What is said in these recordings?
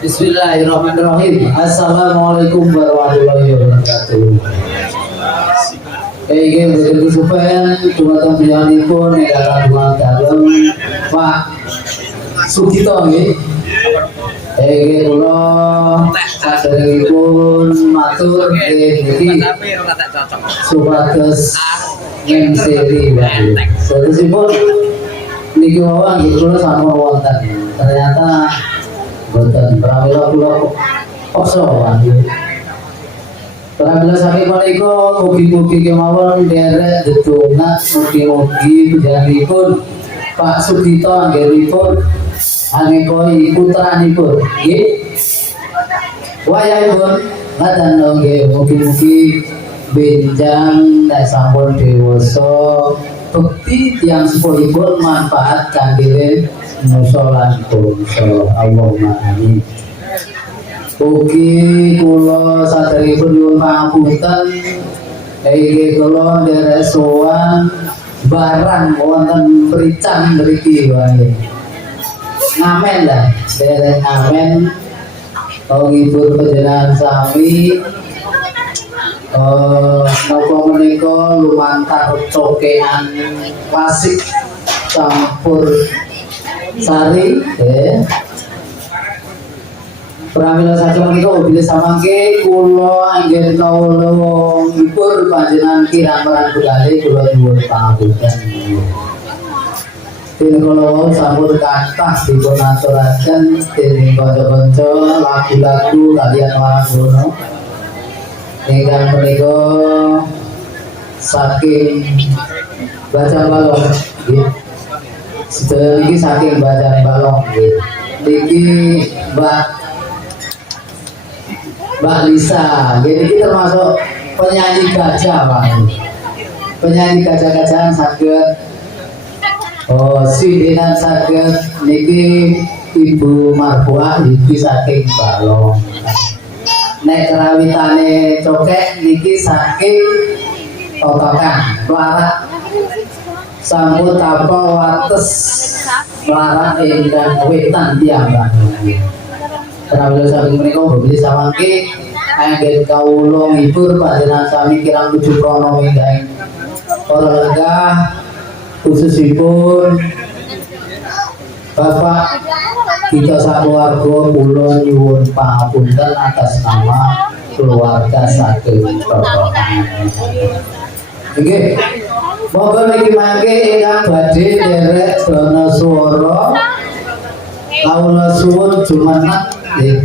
Bismillahirrahmanirrahim. Assalamualaikum warahmatullahi wabarakatuh. Ingin begitu supaya dumateng beliaunipun ingkang dalem Pak Sugito nggih. Ingin kula saderengipun matur niki supados ngenseri wae. Sedheripun niki mawon nggih kula sampun wonten. Ternyata boten pramila kula paksa wae. Pramila saking menika mugi-mugi kemawon derek dedonga mugi-mugi panjenenganipun Pak Sugito anggenipun angekoi putranipun nggih. Wayahipun ngaten nggih mugi-mugi benjang nek sampun dewasa bekti tiyang sepuhipun manfaat kangge nusa lan bangsa. Allahumma amin. Ugi kula saderengipun nyuwun pangapunten inggih kula nderek sowan barang wonten mrican mriki wae. Ngamen lah, derek ngamen ngibur panjenengan sami napa menika lumantar cokean klasik campur sari pramila saking menika bilih samangke kula anggen kawula ngibur panjenengan kirang-kirang budale kula nyuwun pangapunten. Kula sampun kathah dipun aturaken dening kanca-kanca lagu-lagu kaliyan warna ingkang menika saking Bajang Balong nggih. Sedaya niki saking Bajang Balong nggih. Niki Mbak Lisa, niki termasuk penyanyi gajah Pak. Penyanyi gajah-gajahan saged sidenan saged niki Ibu Marbuah niki saking Balong. Nek kerawitane cokek niki saking Totokan Melarat sampun tapa wates Melarat ingkang wetan piyambak. Pramila saking menika bilih samangke anggen kawula ngibur panjenengan sami kirang tujuh prono ingkang para lenggah khususipun Bapak kita sakeluarga kula nyuwun pangapunten atas nama keluarga saking Totokan. Nggih. Monggo niki mangke ingkang badhe nderek dana swara kawula suwun jumeneng nggih.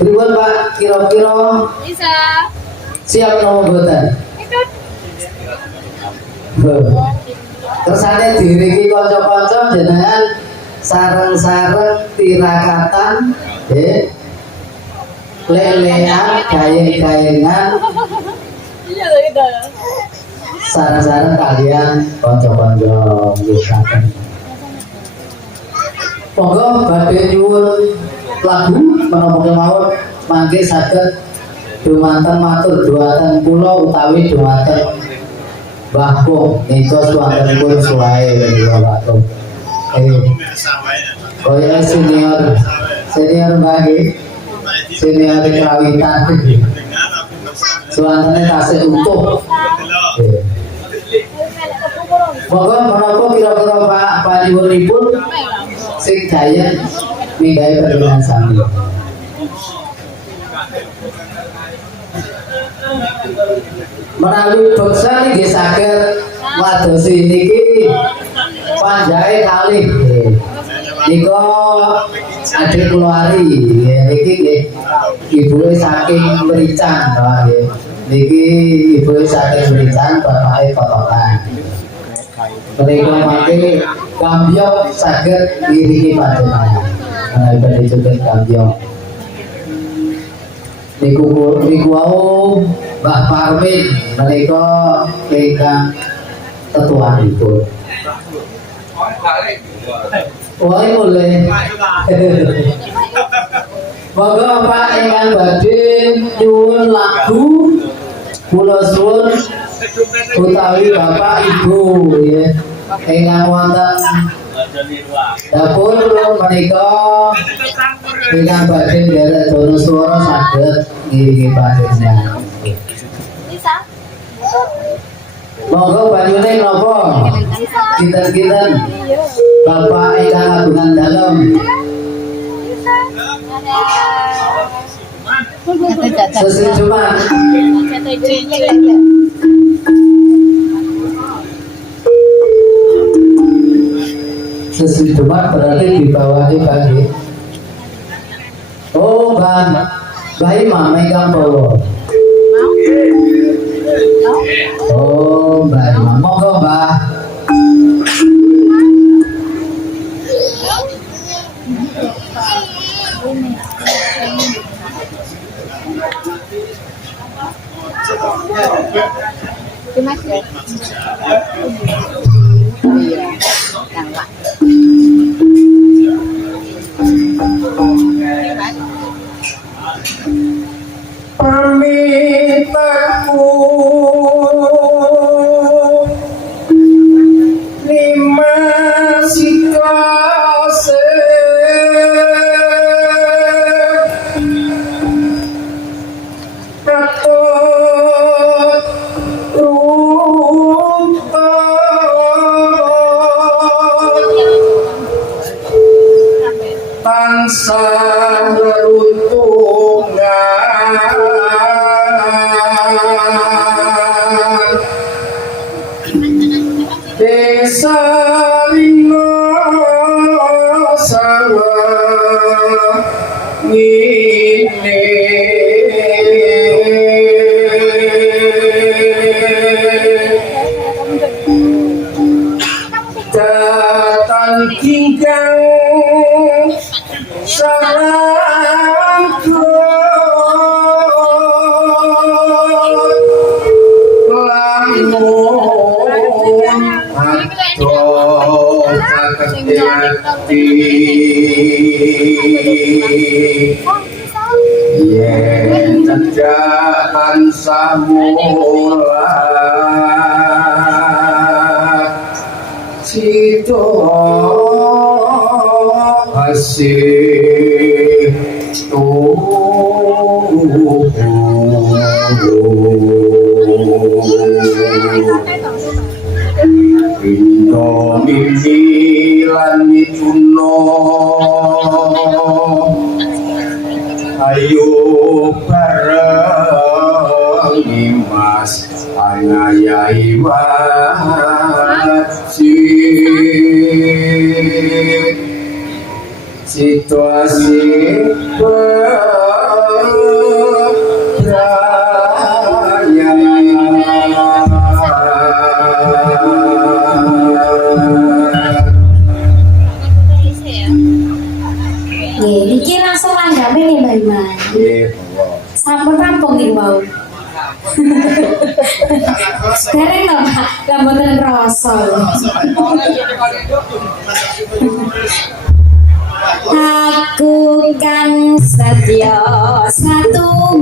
Pripun Pak kira-kira bisa siap napa mboten? Kersane diriki kanca-kanca jenengan sareng-sareng tirakatan nggih. Lelean gayeng-gayengan sareng-sareng kalian kanca-kanca nggih saken. Monggo badhe nyuwun lagu menapa kemawon mangke saged dumateng matur dumateng kula utawi dumateng Mbah Pung nika swantenipun suwae menika Pak Tung. Kaya senior Mbah nggih. Senior kerawitan. Suwantene tasih utuh. Monggo menapa kira-kira Pak panyuwunipun sing gayen minggahe panjenengan sami. Menawi beksa nggih saged wadosi niki panjahe kalih. Nika adik kula Ari niki nggih ibuke saking Merican nggih. Niki ibuke saking Merican bapake Totokan. Menika mangke kambyong saged ngiringi panjenengan. Menawi badhe joget kambyong. Niku wau Mbah Parmin menika ingkang tetuanipun. Wah boleh. Monggo Pak ingkang badhe nyuwun lagu kula suwun utawi Bapak Ibu ya ingkang wonten Dapur menika ingkang badhe nderek dono swara saged ngiringi panjenengan. Monggo banyune napa? Kinten-kinten Bapak ingkang kagungan dalem. Sesujuman. Sesujuman berarti dibawahi bagi. Oh, Mbak Imam ingkang bawa. Oh, Mbak Imam, monggo Mbak. Terima kasih. Pamitaku lima sikase katut tansah desa ringo sawa ngine datang kingkang sarangku yen cedakan samula cito asih Indo mimpi lan mituno ayo bareng Mas angayai wajib situasi Iki langsung langgape nih Mbak Iman. Sampun rampung nih mau. Dereng lho, Pak. Lah mboten rasa. Aku kan setia satu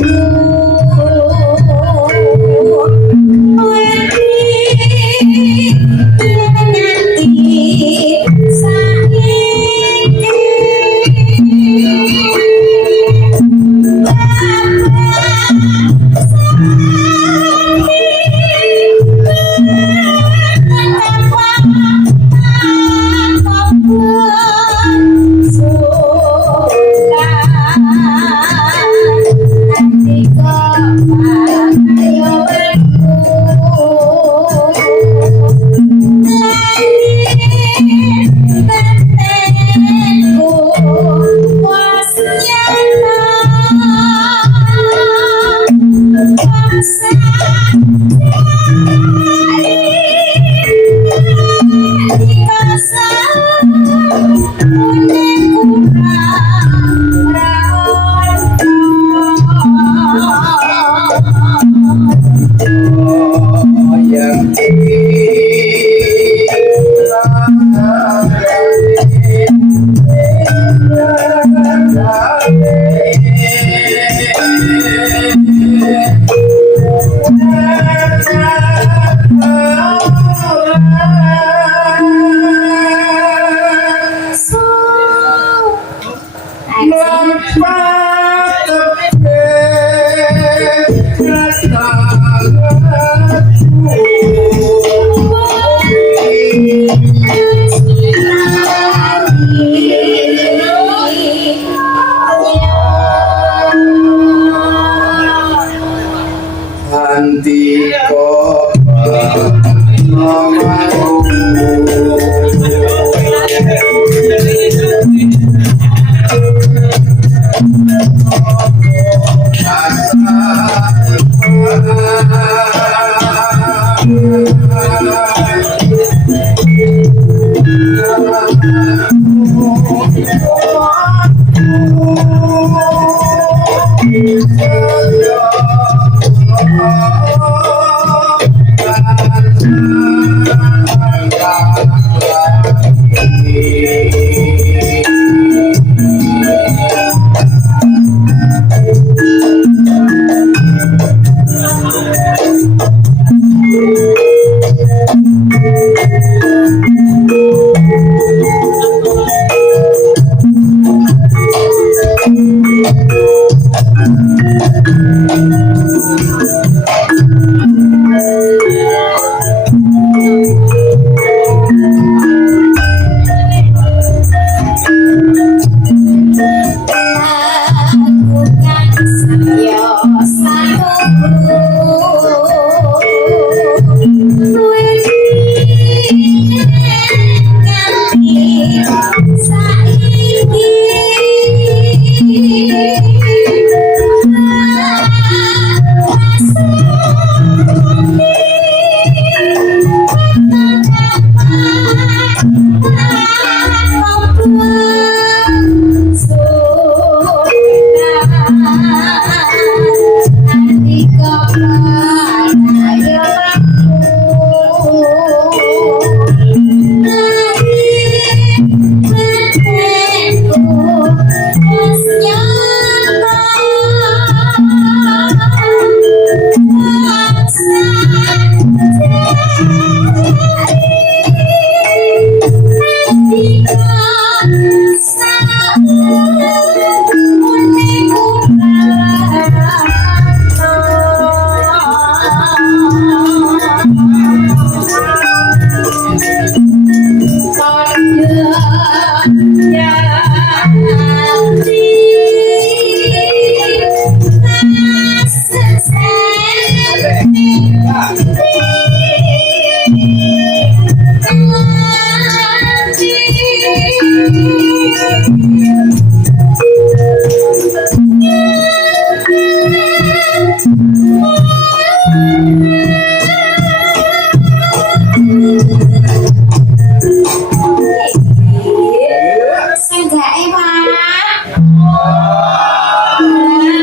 Senggake, Pak.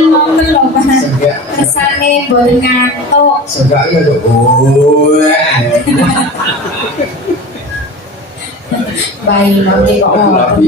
Ngoten lho, Pak. Kesane mboten ngantuk. Segaknya tuh. Oh. Bayi nanti kok ngoten.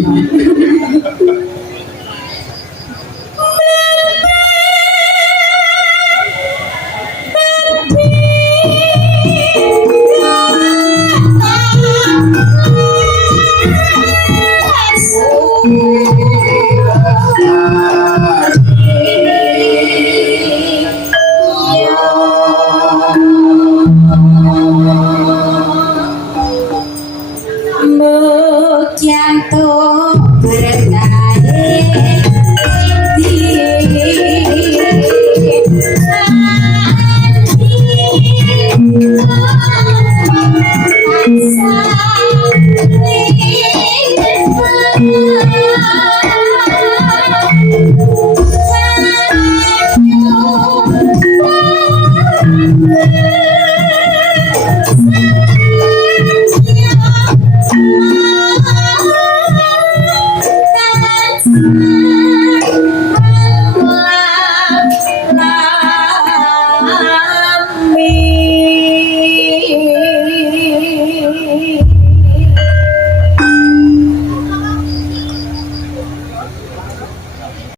Mukyanto berkae